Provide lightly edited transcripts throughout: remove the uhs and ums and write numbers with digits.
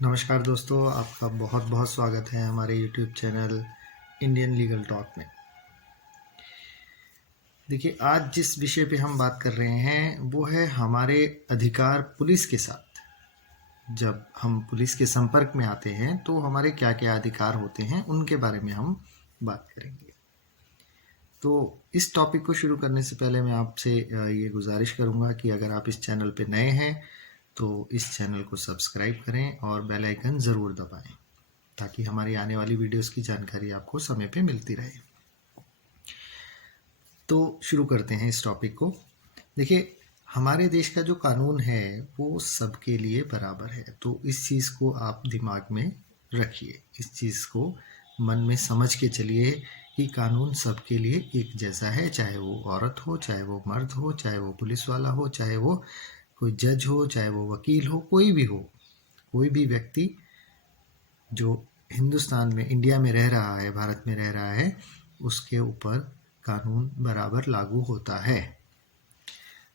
नमस्कार दोस्तों, आपका बहुत बहुत स्वागत है हमारे YouTube channel Indian legal talk में। देखिए, आज जिस विषय पे हम बात कर रहे हैं वो है हमारे अधिकार पुलिस के साथ। जब हम पुलिस के संपर्क में आते हैं तो हमारे क्या क्या अधिकार होते हैं उनके बारे में हम बात करेंगे। तो इस टॉपिक को शुरू करने से पहले मैं आपसे ये गुजारिश करूँगा कि अगर आप इस चैनल पे नए हैं तो इस चैनल को सब्सक्राइब करें और बेल आइकन ज़रूर दबाएं ताकि हमारी आने वाली वीडियोस की जानकारी आपको समय पे मिलती रहे। तो शुरू करते हैं इस टॉपिक को। देखिए, हमारे देश का जो कानून है वो सबके लिए बराबर है, तो इस चीज़ को आप दिमाग में रखिए, इस चीज़ को मन में समझ के चलिए कि कानून सबके लिए एक जैसा है, चाहे वो औरत हो, चाहे वो मर्द हो, चाहे वो पुलिस वाला हो, चाहे वो कोई जज हो, चाहे वो वकील हो, कोई भी हो, कोई भी व्यक्ति जो हिंदुस्तान में, इंडिया में रह रहा है, भारत में रह रहा है, उसके ऊपर कानून बराबर लागू होता है।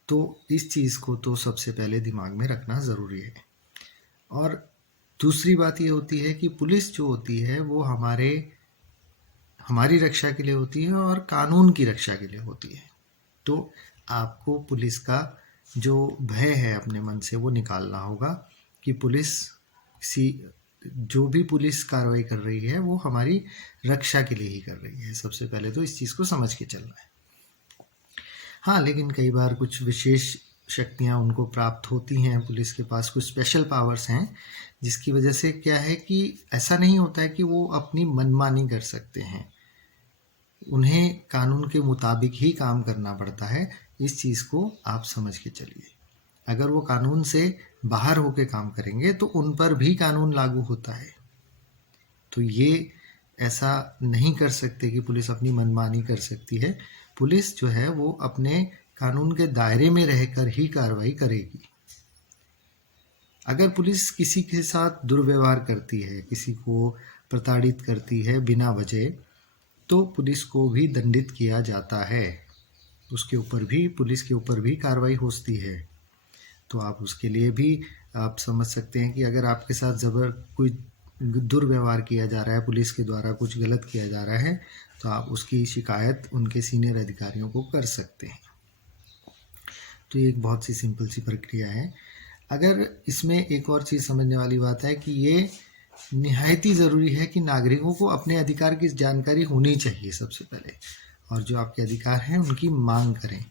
तो इस चीज़ को तो सबसे पहले दिमाग में रखना ज़रूरी है। और दूसरी बात ये होती है कि पुलिस जो होती है वो हमारी रक्षा के लिए होती है और कानून की रक्षा के लिए होती है। तो आपको पुलिस का जो भय है अपने मन से वो निकालना होगा कि जो भी पुलिस कार्रवाई कर रही है वो हमारी रक्षा के लिए ही कर रही है। सबसे पहले तो इस चीज़ को समझ के चलना है। हाँ, लेकिन कई बार कुछ विशेष शक्तियाँ उनको प्राप्त होती हैं, पुलिस के पास कुछ स्पेशल पावर्स हैं, जिसकी वजह से क्या है कि ऐसा नहीं होता है कि वो अपनी मनमानी कर सकते हैं। उन्हें कानून के मुताबिक ही काम करना पड़ता है। इस चीज़ को आप समझ के चलिए। अगर वो कानून से बाहर होकर काम करेंगे तो उन पर भी कानून लागू होता है। तो ये ऐसा नहीं कर सकते कि पुलिस अपनी मनमानी कर सकती है। पुलिस जो है वो अपने कानून के दायरे में रहकर ही कार्रवाई करेगी। अगर पुलिस किसी के साथ दुर्व्यवहार करती है, किसी को प्रताड़ित करती है बिना वजह, तो पुलिस को भी दंडित किया जाता है। उसके ऊपर भी, पुलिस के ऊपर भी कार्रवाई होती है। तो आप उसके लिए भी आप समझ सकते हैं कि अगर आपके साथ कोई दुर्व्यवहार किया जा रहा है, पुलिस के द्वारा कुछ गलत किया जा रहा है, तो आप उसकी शिकायत उनके सीनियर अधिकारियों को कर सकते हैं। तो ये एक बहुत सी सिंपल सी प्रक्रिया है। अगर इसमें एक और चीज़ समझने वाली बात है कि ये निहायत ही ज़रूरी है कि नागरिकों को अपने अधिकार की जानकारी होनी चाहिए सबसे पहले, और जो आपके अधिकार हैं उनकी मांग करें।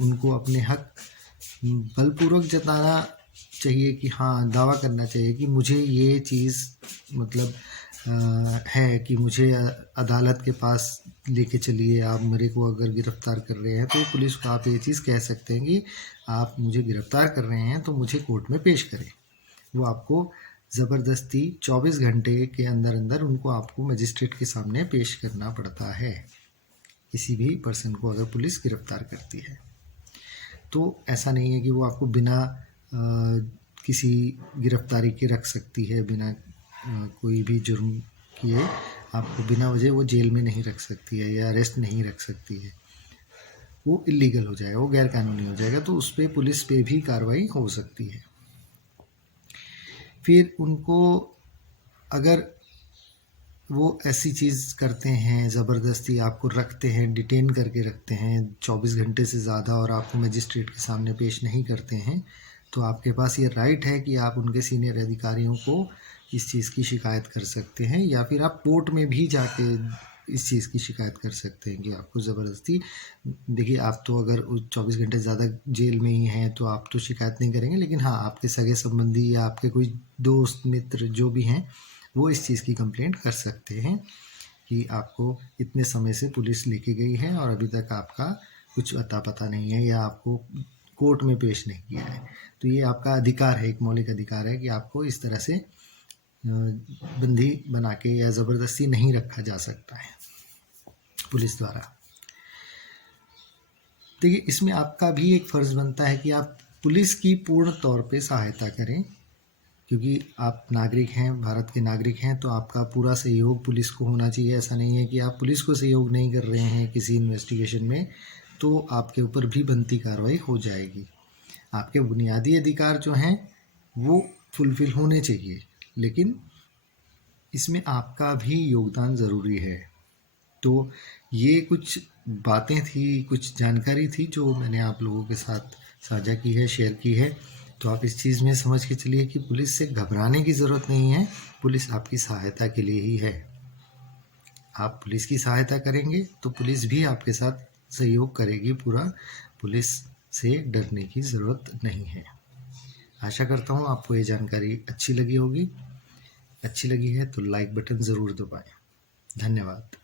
उनको अपने हक बलपूर्वक जताना चाहिए कि हाँ, दावा करना चाहिए कि मुझे ये चीज़ मतलब है कि मुझे अदालत के पास लेके चलिए। आप मेरे को अगर गिरफ्तार कर रहे हैं तो पुलिस को आप ये चीज़ कह सकते हैं कि आप मुझे गिरफ्तार कर रहे हैं तो मुझे कोर्ट में पेश करें। वो आपको ज़बरदस्ती 24 घंटे के अंदर अंदर उनको आपको मजिस्ट्रेट के सामने पेश करना पड़ता है, किसी भी पर्सन को अगर पुलिस गिरफ्तार करती है। तो ऐसा नहीं है कि वो आपको बिना किसी गिरफ्तारी के रख सकती है, बिना कोई भी जुर्म किए आपको बिना वजह वो जेल में नहीं रख सकती है या अरेस्ट नहीं रख सकती है। वो इलीगल हो जाएगा, वो गैर कानूनी हो जाएगा, तो उस पर पुलिस पे भी कार्रवाई हो सकती है। फिर उनको अगर वो ऐसी चीज़ करते हैं, ज़बरदस्ती आपको रखते हैं, डिटेन करके रखते हैं 24 घंटे से ज़्यादा और आपको मजिस्ट्रेट के सामने पेश नहीं करते हैं, तो आपके पास ये राइट है कि आप उनके सीनियर अधिकारियों को इस चीज़ की शिकायत कर सकते हैं, या फिर आप कोर्ट में भी जाके इस चीज़ की शिकायत कर सकते हैं कि आपको ज़बरदस्ती। देखिए, आप तो अगर 24 घंटे ज़्यादा जेल में ही हैं तो आप तो शिकायत नहीं करेंगे, लेकिन हाँ, आपके सगे संबंधी या आपके कोई दोस्त मित्र जो भी हैं वो इस चीज़ की कंप्लेंट कर सकते हैं कि आपको इतने समय से पुलिस लेके गई है और अभी तक आपका कुछ अता पता नहीं है या आपको कोर्ट में पेश नहीं किया है। तो ये आपका अधिकार है, एक मौलिक अधिकार है कि आपको इस तरह से बंदी बना के या ज़बरदस्ती नहीं रखा जा सकता है पुलिस द्वारा। देखिए, इसमें आपका भी एक फ़र्ज़ बनता है कि आप पुलिस की पूर्ण तौर पे सहायता करें, क्योंकि आप नागरिक हैं, भारत के नागरिक हैं, तो आपका पूरा सहयोग पुलिस को होना चाहिए। ऐसा नहीं है कि आप पुलिस को सहयोग नहीं कर रहे हैं किसी इन्वेस्टिगेशन में तो आपके ऊपर भी बनती कार्रवाई हो जाएगी। आपके बुनियादी अधिकार जो हैं वो फुलफिल होने चाहिए, लेकिन इसमें आपका भी योगदान ज़रूरी है। तो ये कुछ बातें थी, कुछ जानकारी थी जो मैंने आप लोगों के साथ साझा की है, शेयर की है। तो आप इस चीज़ में समझ के चलिए कि पुलिस से घबराने की ज़रूरत नहीं है, पुलिस आपकी सहायता के लिए ही है। आप पुलिस की सहायता करेंगे तो पुलिस भी आपके साथ सहयोग करेगी पूरा, पुलिस से डरने की ज़रूरत नहीं है। आशा करता हूँ आपको ये जानकारी अच्छी लगी होगी। अच्छी लगी है तो लाइक बटन ज़रूर दबाएं। धन्यवाद।